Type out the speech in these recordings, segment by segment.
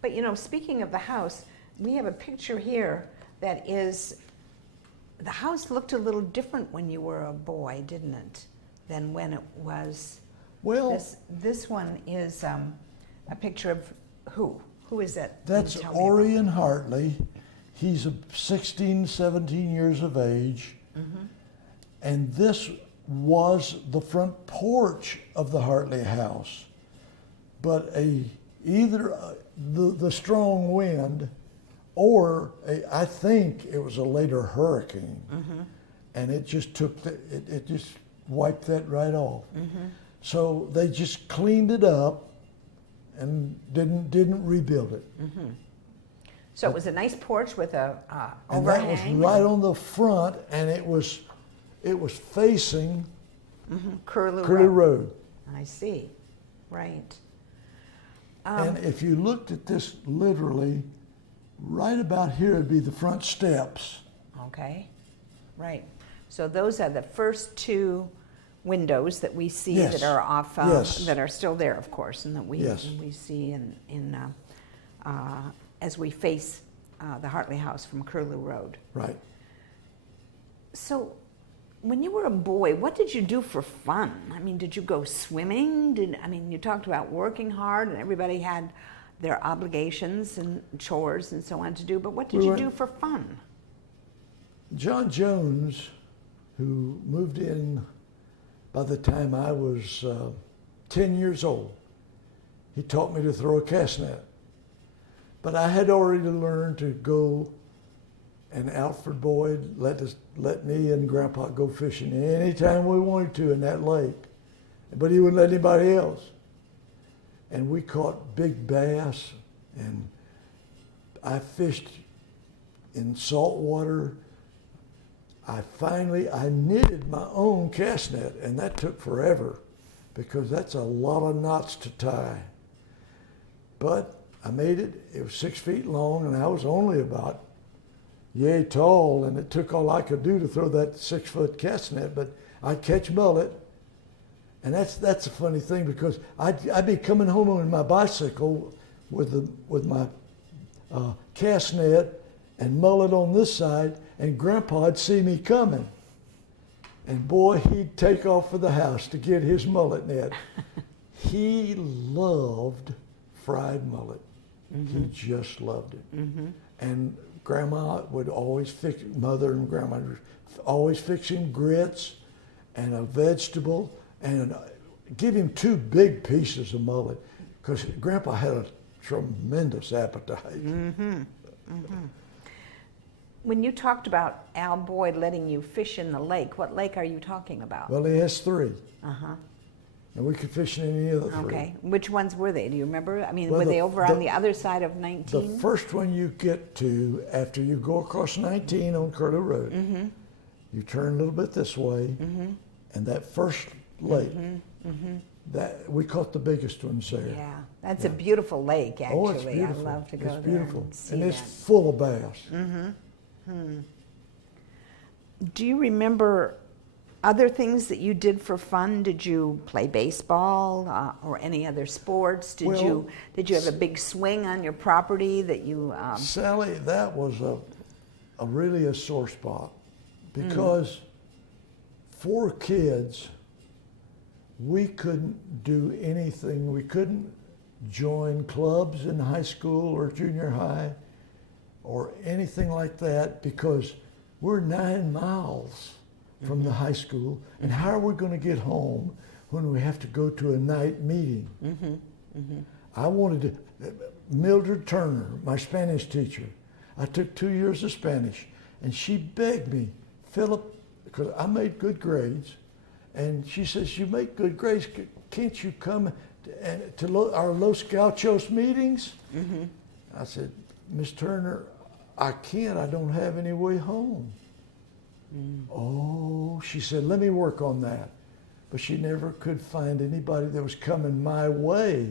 But you know, speaking of the house, we have a picture here that is, the house looked a little different when you were a boy, didn't it? Than when it was. Well, this one is a picture of who? Who is that? that's Orion Hartley. He's 16, 17 years of age. And this was the front porch of the Hartley house. But either the strong wind or I think it was a later hurricane. And it just took, it just wiped that right off. So they just cleaned it up and didn't rebuild it. So it was a nice porch with a And overhang. that was right on the front, and it was facing Curlew Road. I see, right. And if you looked at this literally, right about here would be the front steps. Okay, right. So those are the first two windows that we see Yes. that are off, Yes. that are still there, of course, and that we Yes. we see in as we face the Hartley house from Curlew Road. Right. So, when you were a boy, what did you do for fun? I mean, did you go swimming? You talked about working hard, and everybody had their obligations and chores and so on to do. But what did you do for fun? John Jones, who moved in by the time I was 10 years old, he taught me to throw a cast net. But I had already learned to go, and Alfred Boyd let me and Grandpa go fishing anytime we wanted to in that lake. But he wouldn't let anybody else. And we caught big bass, and I fished in salt water. I knitted my own cast net, and that took forever because that's a lot of knots to tie. But I made it. It was 6 feet long, and I was only about yay tall, and it took all I could do to throw that 6-foot cast net, but I'd catch mullet. And that's a funny thing because I'd be coming home on my bicycle with my cast net and mullet on this side, and Grandpa'd see me coming. And boy, he'd take off for the house to get his mullet net. He loved fried mullet. He just loved it. And Grandma would always Mother and Grandma would always fix him grits and a vegetable and give him 2 big pieces of mullet because Grandpa had a tremendous appetite. When you talked about Al Boyd letting you fish in the lake, what lake are you talking about? Well, he has 3. Uh-huh. And we could fish in any of the 3. Okay. Which ones were they? Do you remember? I mean, Well, were they over on the other side of 19? The first one you get to after you go across 19 on Curlew Road, you turn a little bit this way, and that first lake, that we caught the biggest ones there. Yeah, that's a beautiful lake, actually. Oh, it's beautiful. I'd love to go it's there beautiful. and see And it's that. full of bass. Do you remember other things that you did for fun? Did you play baseball or any other sports? Did you have a big swing on your property that you? Sally, that was really a sore spot because for kids, we couldn't do anything. We couldn't join clubs in high school or junior high or anything like that because we're 9 miles from the high school, and how are we going to get home when we have to go to a night meeting? I wanted to, Mildred Turner, my Spanish teacher, I took 2 years of Spanish, and she begged me, Phillip, because I made good grades, and she says, you make good grades, can't you come to our Los Gauchos meetings? I said, Miss Turner, I can't, I don't have any way home. Oh, she said, let me work on that. But she never could find anybody that was coming my way,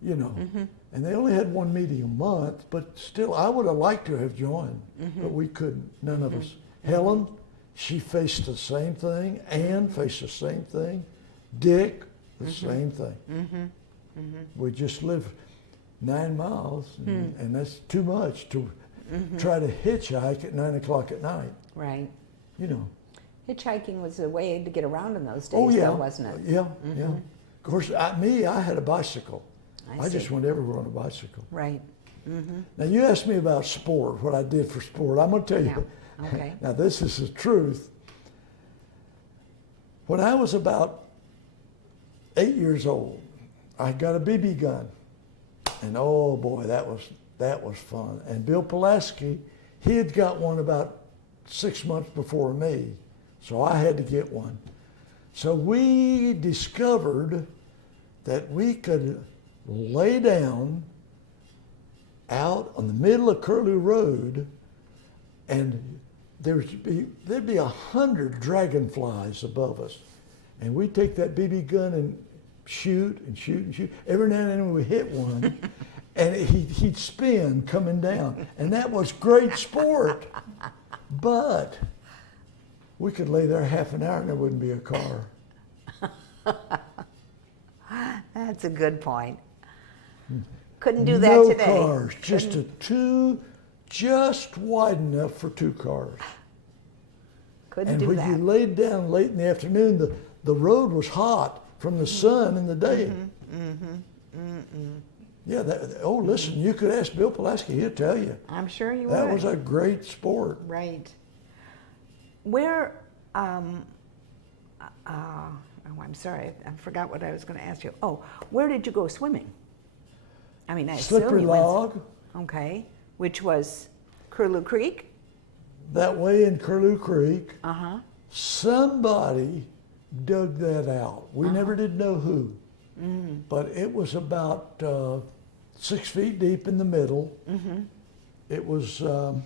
you know. And they only had 1 meeting a month, but still, I would have liked to have joined, but we couldn't, none of us. Helen, she faced the same thing. Ann faced the same thing. Dick, the same thing. We just live 9 miles, and that's too much to try to hitchhike at 9 o'clock at night. Right. You know. Hitchhiking was a way to get around in those days, Oh yeah, though, wasn't it? Yeah, yeah. Of course, I had a bicycle. I see. just went everywhere on a bicycle. Right. Now you asked me about sport, what I did for sport. I'm going to tell you. Yeah. Okay. Now this is the truth. When I was about 8 years old, I got a BB gun, and oh boy, that was fun. And Bill Pulaski, he had got one about 6 months before me, so I had to get one. So we discovered that we could lay down out on the middle of Curlew Road, and there'd be 100 dragonflies above us, and we'd take that BB gun and shoot and shoot and shoot. Every now and then we hit one, and he'd spin coming down, and that was great sport. But we could lay there half an hour and there wouldn't be a car. That's a good point. Couldn't do that no today. No cars, just wide enough for 2 cars. Couldn't do that. And when you laid down late in the afternoon, the road was hot from the sun in the day. Yeah, listen, you could ask Bill Pulaski, he'll tell you. I'm sure you That would. was a great sport. Right. Where, I'm sorry, I forgot what I was going to ask you. Oh, where did you go swimming? I mean, I assume Slippery you Log. Okay, which was Curlew Creek? That way in Curlew Creek. Uh-huh. Somebody dug that out. We never did know who. But it was about 6 feet deep in the middle. It was a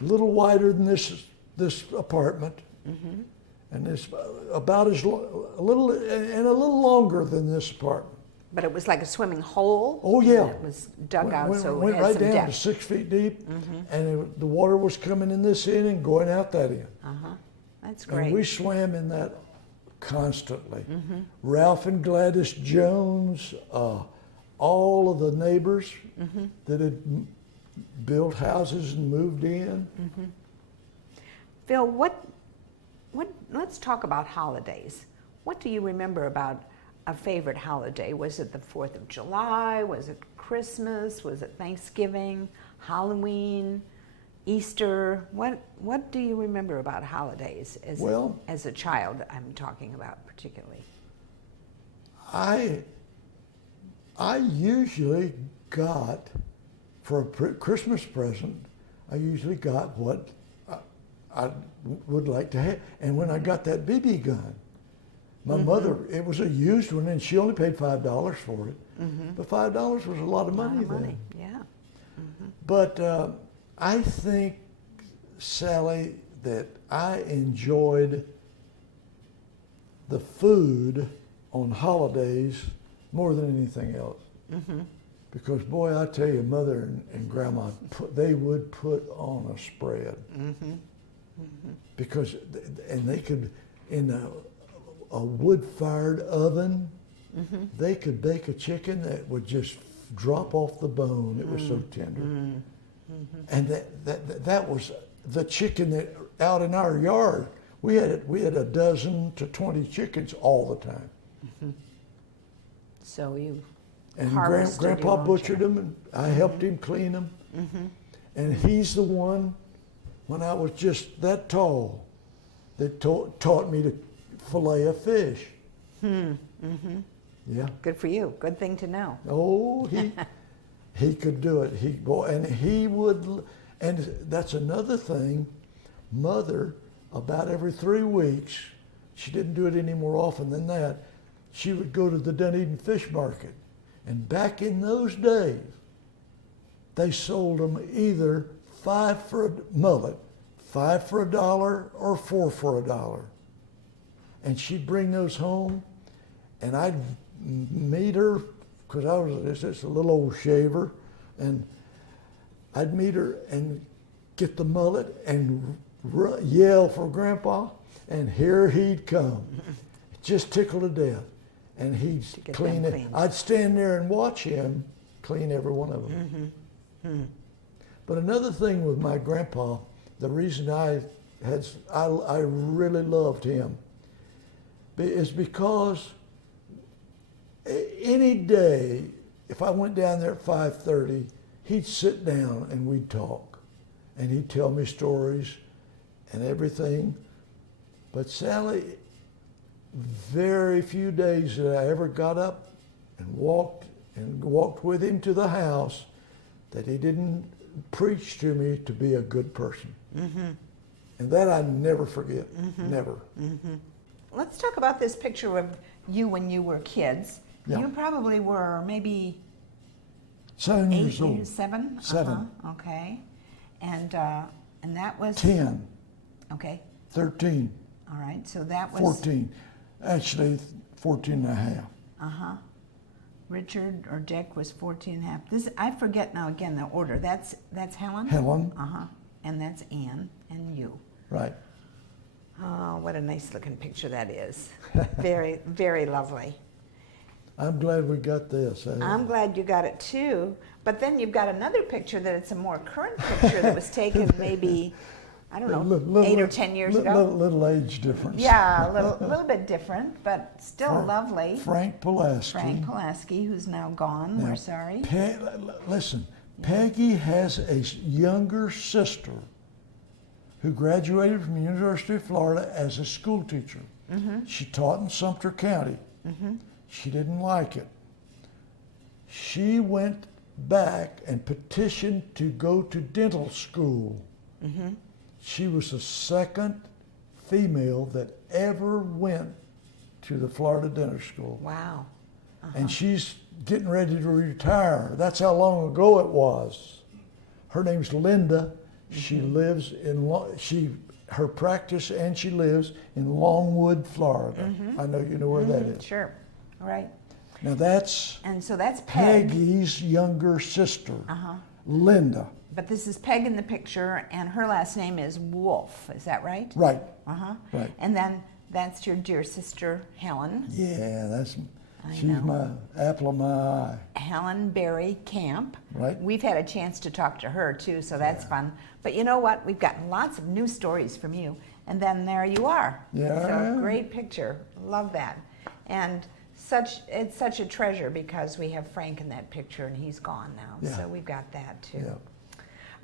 little wider than this apartment, and it's about a little longer than this apartment. But it was like a swimming hole? Oh yeah. It was dug out, so it went had right some down depth. to 6 feet deep, and the water was coming in this end and going out that end. That's great. And we swam in that constantly. Ralph and Gladys Jones, all of the neighbors that had built houses and moved in. Phil, let's talk about holidays. What do you remember about a favorite holiday? Was it the 4th of July? Was it Christmas? Was it Thanksgiving? Halloween? Easter? What do you remember about holidays as a child? I'm talking about particularly. I usually got, for a Christmas present, I usually got what I would like to have. And when I got that BB gun, my mother, it was a used one, and she only paid $5 for it. But $5 was a lot of money then. Yeah. But I think, Sally, that I enjoyed the food on holidays more than anything else. Because boy, I tell you, Mother and Grandma, they would put on a spread. Because, and they could, in a wood-fired oven, they could bake a chicken that would just drop off the bone. It was so tender. And that was the chicken that out in our yard. We had a dozen to 20 chickens all the time. So you and harvested your Grandpa own butchered chicken. them, and I helped him clean them. And he's the one, when I was just that tall, that taught me to fillet a fish. Yeah. Good for you. Good thing to know. Oh, he could do it. He would, and that's another thing. Mother, about every 3 weeks, she didn't do it any more often than that, she would go to the Dunedin Fish Market. And back in those days, they sold them either 5 for a mullet, 5 for $1, or 4 for $1. And she'd bring those home, and I'd meet her, because I was just a little old shaver, and I'd meet her and get the mullet and yell for Grandpa, and here he'd come, just tickled to death. and he'd get clean them it. cleaned. I'd stand there and watch him clean every one of them. But another thing with my grandpa, the reason I really loved him is because any day, if I went down there at 5:30, he'd sit down and we'd talk, and he'd tell me stories and everything. But Sally, very few days that I ever got up and walked with him to the house that he didn't preach to me to be a good person. And that I never forget, never. Let's talk about this picture of you when you were kids. Yeah. You probably were maybe 7 8 years old. years, 7? 7. Okay. And that was 10, okay. 13, All right. So that was 14. Actually, 14 and a half. Richard or Dick was 14 and a half. This I forget now again the order. That's Helen? Helen. And that's Ann and you. Right. Oh, what a nice looking picture that is. Very, very lovely. I'm glad we got this. I'm glad you got it too. But then you've got another picture that it's a more current picture that was taken maybe, I don't know, 8 or 10 years ago. Little age difference. Yeah, a little bit different, but still lovely. Frank Pulaski. Frank Pulaski, who's now gone. Now, We're sorry. Listen, Peggy has a younger sister who graduated from the University of Florida as a school teacher. She taught in Sumter County. She didn't like it. She went back and petitioned to go to dental school. She was the second female that ever went to the Florida Dental School. Wow. And she's getting ready to retire. That's how long ago it was. Her name's Linda. She lives in her practice, and she lives in Longwood, Florida. I know you know where that is. Sure. All right. Now that's And so that's Peg. Peggy's younger sister, Linda. But this is Peg in the picture, and her last name is Wolf. Is that right? Right. Right. And then that's your dear sister, Helen. Yeah, she's know. my apple of my eye. Helen Berry Camp. Right. We've had a chance to talk to her too, so that's fun. But you know what? We've gotten lots of new stories from you. And then there you are. Yeah. So great picture. Love that. And it's such a treasure because we have Frank in that picture and he's gone now. Yeah. So we've got that too. Yeah.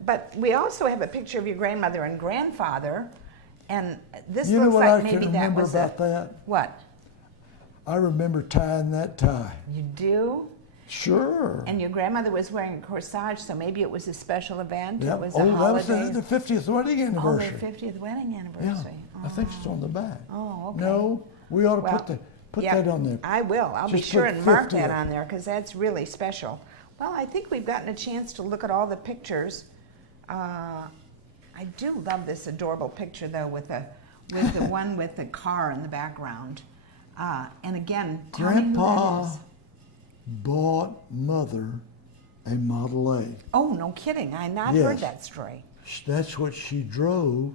But we also have a picture of your grandmother and grandfather. And this You know looks what like I maybe can that remember was about that? What? I remember tying that tie. You do? Sure. And your grandmother was wearing a corsage, so maybe it was a special event. Yep. It was a that holiday. was the 50th wedding Oh, anniversary. their 50th wedding Yeah, anniversary. I think it's on the back. Oh, okay. No, we ought to Well, put yeah, that on there. I will. I'll be Just sure put and mark 50th. that on there because that's really special. Well, I think we've gotten a chance to look at all the pictures. I do love this adorable picture though with the one with the car in the background. And again, tell me who Grandpa that is. bought Mother a Model A. Oh, no kidding. I not Yes. heard that story. That's what she drove.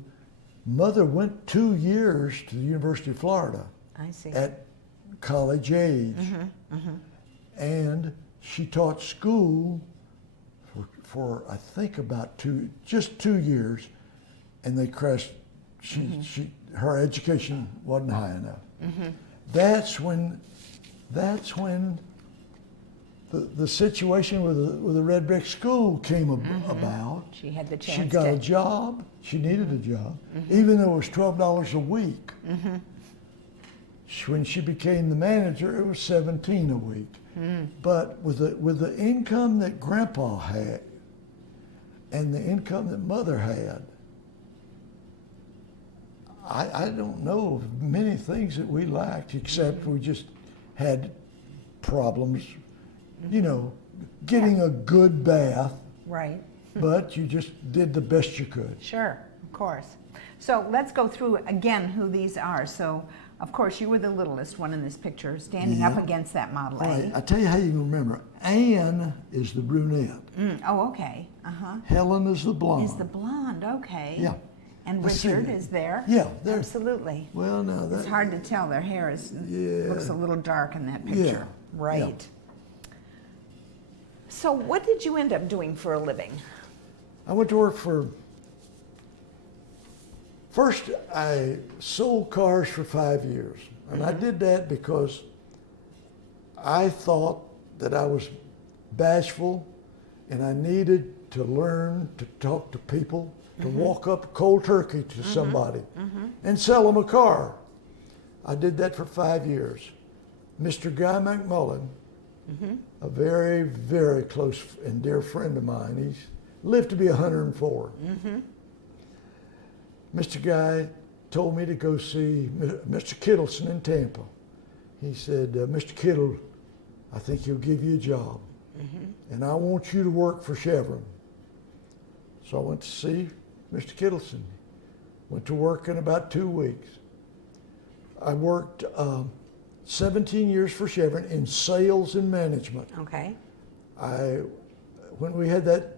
Mother went 2 years to the University of Florida I see. at college age. And she taught school for I think about just 2 years, and they crashed. Her education wasn't high enough. That's when the situation with the red brick school came about. She had the chance She got to. a job. She needed a job, even though it was $12 a week. When she became the manager, it was $17 a week. But with the income that Grandpa had and the income that Mother had, I don't know of many things that we lacked, except we just had problems, getting a good bath, Right. but you just did the best you could. Sure, of course. So let's go through again who these are. So, of course, you were the littlest one in this picture, standing up Yeah. against that Model All A. right, I tell you how you can remember. Ann is the brunette. Oh, okay. Helen is the blonde. Is the blonde, okay. Yeah. And Let's see. Richard is there? Yeah, there. Absolutely. Well, no, It's hard to tell. Their hair looks a little dark in that picture. Yeah. Right. So what did you end up doing for a living? I went to work first I sold cars for 5 years. And I did that because I thought that I was bashful and I needed to learn to talk to people, to walk up cold turkey to somebody and sell them a car. I did that for 5 years. Mr. Guy McMullen, a very, very close and dear friend of mine, he's lived to be 104. Mr. Guy told me to go see Mr. Kittleson in Tampa. He said, Mr. Kittle, I think he'll give you a job. And I want you to work for Chevron. So I went to see Mr. Kittleson. Went to work in about 2 weeks. I worked 17 years for Chevron in sales and management. Okay. When we had that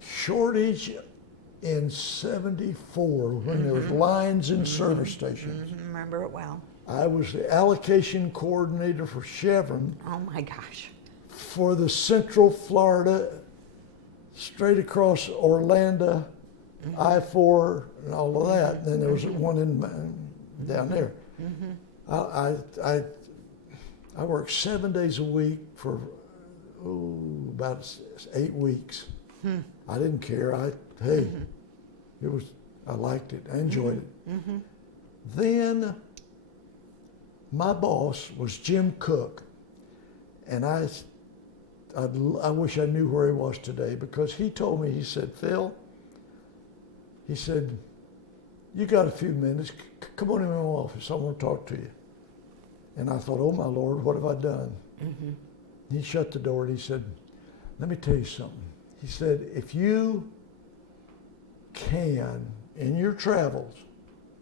shortage in '74, when there was lines in service stations, Remember it well. I was the allocation coordinator for Chevron Oh my gosh. for the Central Florida, straight across Orlando, I-4 and all of that. And then there was one down there. I worked 7 days a week for about 8 weeks. I didn't care. I liked it. I enjoyed it. Then my boss was Jim Cook, and I wish I knew where he was today, because he told me, he said, Phil, he said, you got a few minutes, come on in my office, I want to talk to you. And I thought, oh my Lord, what have I done? He shut the door and he said, let me tell you something. He said, if you can, in your travels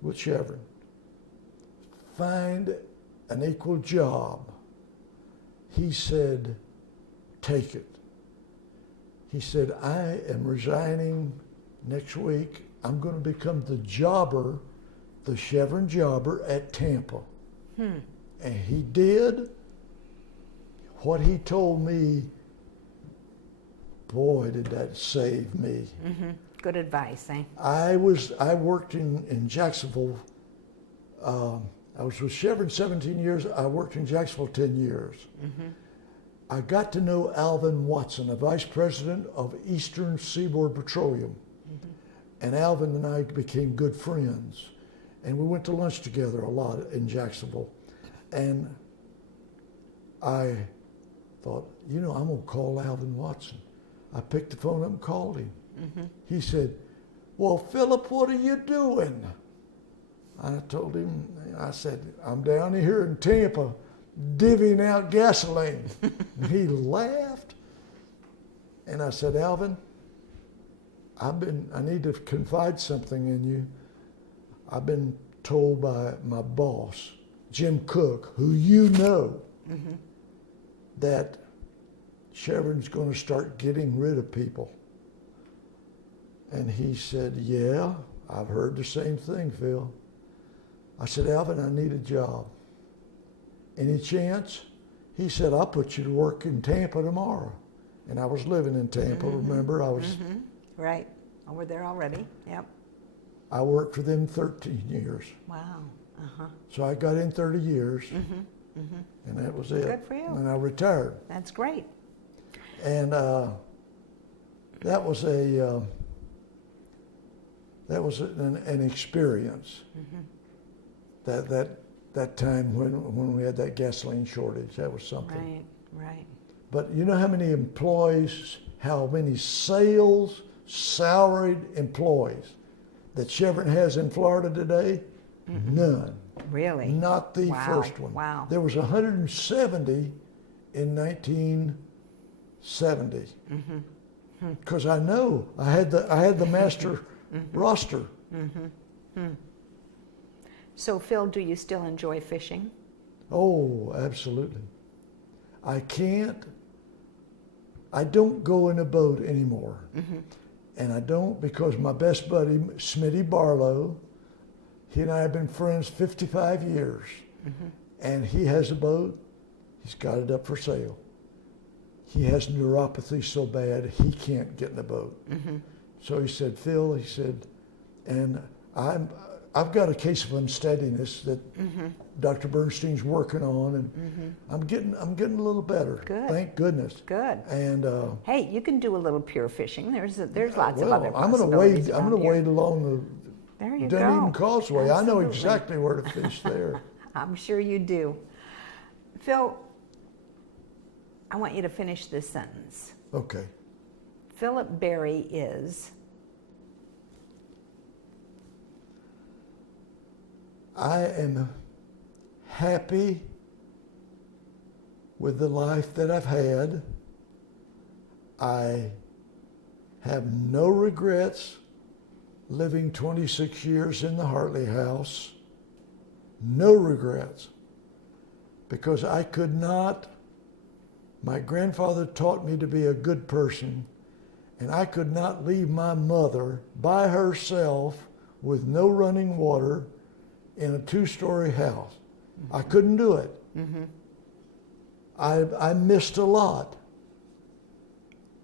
with Chevron, find an equal job, he said, take it. He said, I am resigning next week. I'm going to become the jobber, the Chevron jobber at Tampa. And he did what he told me. Boy, did that save me. Good advice, eh? I worked in Jacksonville. I was with Chevron 17 years. I worked in Jacksonville 10 years. I got to know Alvin Watson, a vice president of Eastern Seaboard Petroleum. And Alvin and I became good friends. And we went to lunch together a lot in Jacksonville. And I thought, I'm going to call Alvin Watson. I picked the phone up and called him. He said, well, Phillip, what are you doing? I told him, I said, I'm down here in Tampa divvying out gasoline. And he laughed. And I said, Alvin, I need to confide something in you. I've been told by my boss, Jim Cook, who you know, that Chevron's going to start getting rid of people. And he said, yeah, I've heard the same thing, Phil. I said, Alvin, I need a job. Any chance? He said, I'll put you to work in Tampa tomorrow. And I was living in Tampa, remember? I was. Right. Over there already. Yep. I worked for them 13 years. Wow. So I got in 30 years, and that was it. Good for you. And I retired. That's great. And that was an experience. That time when we had that gasoline shortage, that was something. Right. But you know how many employees, how many sales salaried employees that Chevron has in Florida today? None. Really? Not the first one. Wow. There was 170 in 1970. Because I know I had the master roster. So Phil, do you still enjoy fishing? Oh, absolutely. I don't go in a boat anymore. And I don't because my best buddy, Smitty Barlow, he and I have been friends 55 years. And he has a boat. He's got it up for sale. He has neuropathy so bad he can't get in the boat. So he said, Phil, he said, and I've got a case of unsteadiness that Dr. Bernstein's working on, and I'm getting a little better. Good. Thank goodness. Good. And hey, you can do a little pier fishing. There's lots of well, other I'm possibilities. I'm gonna wade along There the you Dunedin go. Causeway. I know Absolutely. exactly where to fish there. I'm sure you do. Phil, I want you to finish this sentence. Okay. Philip Berry is. I am happy with the life that I've had. I have no regrets living 26 years in the Hartley house. No regrets. Because I could not, my grandfather taught me to be a good person, and I could not leave my mother by herself with no running water in a 2-story house. I couldn't do it. I missed a lot.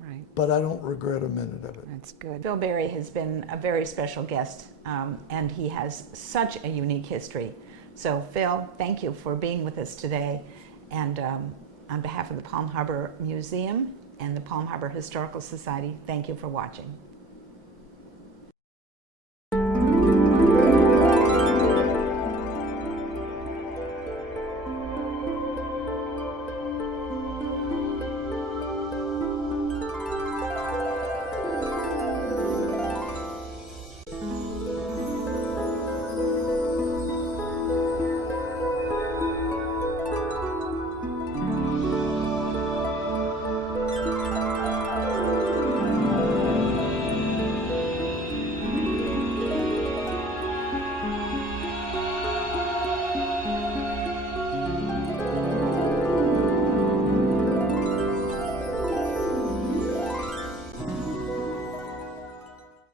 Right. But I don't regret a minute of it. That's good. Phil Berry has been a very special guest, and he has such a unique history. So Phil, thank you for being with us today. And on behalf of the Palm Harbor Museum and the Palm Harbor Historical Society, thank you for watching.